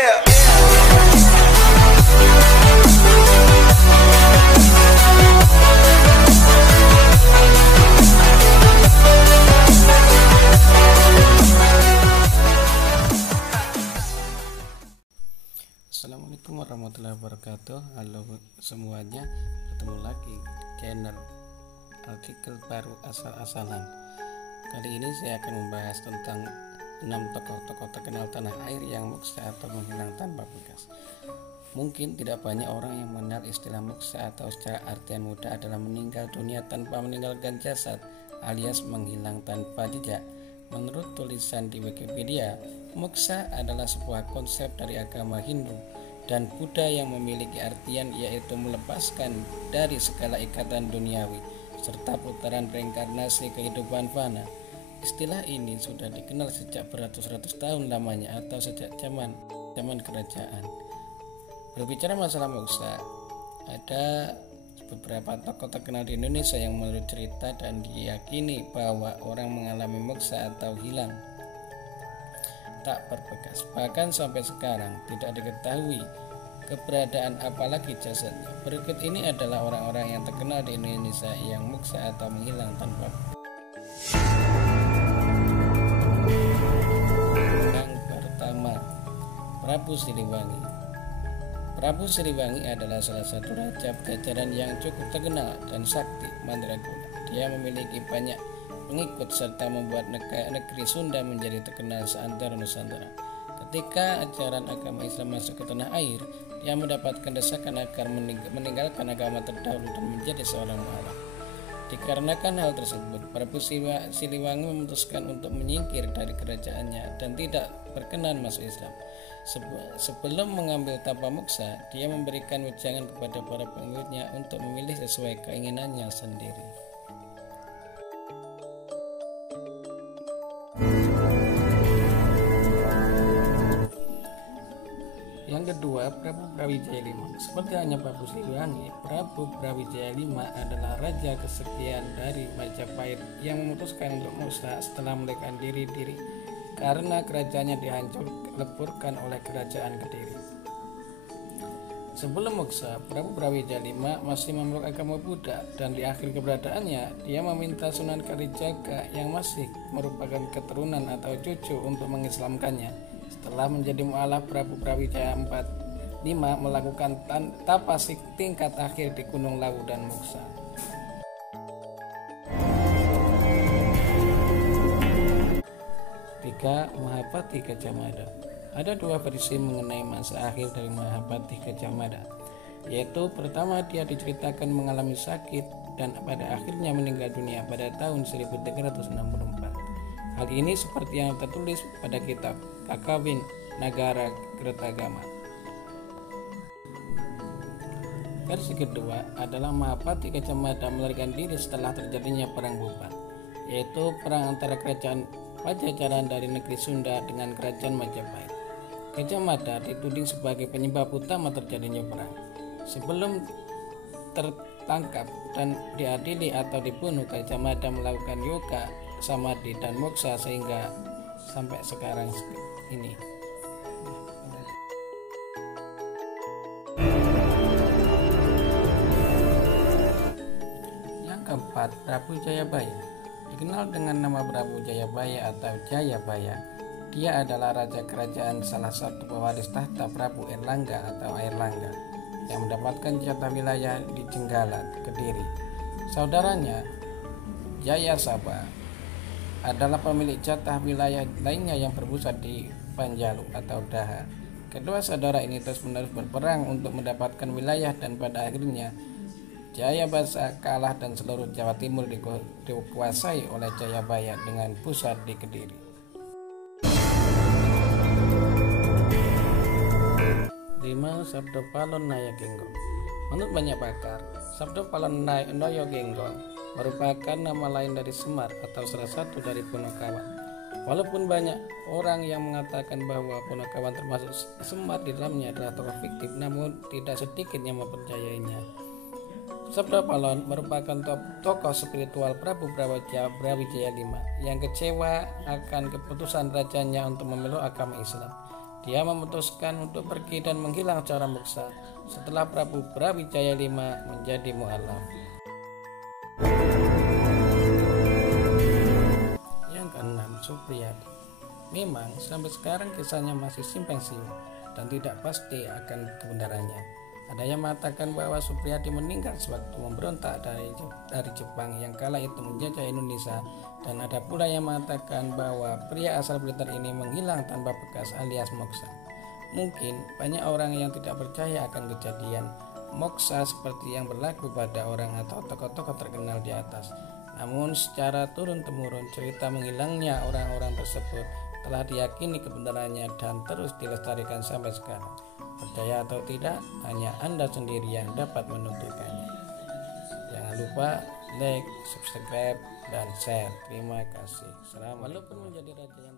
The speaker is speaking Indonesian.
Yeah. Assalamualaikum warahmatullahi wabarakatuh. Halo semuanya, bertemu lagi channel artikel baru asal-asalan. Kali ini saya akan membahas tentang 6 tokoh-tokoh terkenal tanah air yang muksa atau menghilang tanpa bekas. Mungkin tidak banyak orang yang mengenal istilah muksa atau secara artian mudah adalah meninggal dunia tanpa meninggalkan jasad alias menghilang tanpa jejak. Menurut tulisan di Wikipedia, muksa adalah sebuah konsep dari agama Hindu dan Buddha yang memiliki artian yaitu melepaskan dari segala ikatan duniawi serta putaran reinkarnasi kehidupan fana. Istilah ini sudah dikenal sejak beratus-ratus tahun lamanya atau sejak zaman kerajaan. Berbicara masalah muksa, ada beberapa tokoh terkenal di Indonesia yang menurut cerita dan diyakini bahwa orang mengalami muksa atau hilang tak berbekas. Bahkan sampai sekarang tidak diketahui keberadaan apalagi jasadnya. Berikut ini adalah orang-orang yang terkenal di Indonesia yang muksa atau menghilang tanpa bekas. Yang pertama, Prabu Siliwangi. Prabu Siliwangi adalah salah satu raja Pajajaran yang cukup terkenal dan sakti mandraguna. Dia memiliki banyak pengikut serta membuat negeri Sunda menjadi terkenal seantero Nusantara. Ketika ajaran agama Islam masuk ke tanah air, dia mendapatkan desakan agar meninggalkan agama terdahulu dan menjadi seorang mualaf. Dikarenakan hal tersebut, Prabu Siliwangi memutuskan untuk menyingkir dari kerajaannya dan tidak berkenan masuk Islam. Sebelum mengambil tapa muksa, dia memberikan wejangan kepada para pengikutnya untuk memilih sesuai keinginannya sendiri. Yang kedua, Prabu Brawijaya V. Seperti hanya Prabu Siliwangi, Prabu Brawijaya V adalah raja kesekian dari Majapahit yang memutuskan untuk musnah setelah melarikan diri karena kerajaannya dihancur-leburkan oleh kerajaan Kediri. Sebelum muksa, Prabu Brawijaya V masih memeluk agama Buddha dan di akhir keberadaannya dia meminta Sunan Kalijaga yang masih merupakan keturunan atau cucu untuk mengislamkannya. Setelah menjadi mualaf, Prabu Brawijaya V melakukan tapasik tingkat akhir di Gunung Lawu dan muksa. Mahapati Gajah Mada. Ada dua versi mengenai masa akhir dari Mahapati Gajah Mada, yaitu pertama dia diceritakan mengalami sakit dan pada akhirnya meninggal dunia pada tahun 1364. Hal ini seperti yang tertulis pada kitab Kakawin Nagara Kertagama. Versi kedua adalah Mahapati Gajah Mada melarikan diri setelah terjadinya perang Buban, yaitu perang antara kerajaan Pajajaran dari negeri Sunda dengan kerajaan Majapahit. Gajah Mada dituding sebagai penyebab utama terjadinya perang. Sebelum tertangkap dan diadili atau dibunuh, Gajah Mada melakukan yoga, samadhi dan moksa sehingga sampai sekarang ini. Yang keempat, Prabu Jayabaya. Dikenal dengan nama Prabu Jayabaya atau Jayabaya, dia adalah raja kerajaan salah satu pewaris tahta Prabu Airlangga atau Airlangga yang mendapatkan jatah wilayah di Jenggala, Kediri. Saudaranya Jayasabha adalah pemilik jatah wilayah lainnya yang berpusat di Panjalu atau Daha. Kedua saudara ini terus-menerus berperang untuk mendapatkan wilayah dan pada akhirnya Jayabasa kalah dan seluruh Jawa Timur dikuasai oleh Jayabaya dengan pusat di Kediri. 5. Sabdo Palon Nayagenggong. Menurut banyak pakar, Sabdo Palon Nayagenggong merupakan nama lain dari Semar atau salah satu dari Punokawan. Walaupun banyak orang yang mengatakan bahwa Punokawan termasuk Semar di dalamnya adalah tokoh fiktif, namun tidak sedikit yang mempercayainya. Sabdo Palon merupakan tokoh spiritual Prabu Brawijaya V yang kecewa akan keputusan rajanya untuk memeluk agama Islam. Dia memutuskan untuk pergi dan menghilang secara moksa setelah Prabu Brawijaya V menjadi mualaf. Yang keenam, Supriyadi. Memang sampai sekarang kisahnya masih simpang siur dan tidak pasti akan kebenarannya. Ada yang mengatakan bahwa Supriyadi meninggal sewaktu memberontak dari Jepang yang kala itu menjajah Indonesia, dan ada pula yang mengatakan bahwa pria asal Blitar ini menghilang tanpa bekas alias moksa. Mungkin banyak orang yang tidak percaya akan kejadian moksa seperti yang berlaku pada orang atau tokoh-tokoh terkenal di atas. Namun secara turun-temurun cerita menghilangnya orang-orang tersebut telah diyakini kebenarannya dan terus dilestarikan sampai sekarang. Percaya atau tidak, hanya Anda sendiri yang dapat menentukannya. Jangan lupa like, subscribe, dan share. Terima kasih. Walaupun menjadi raja yang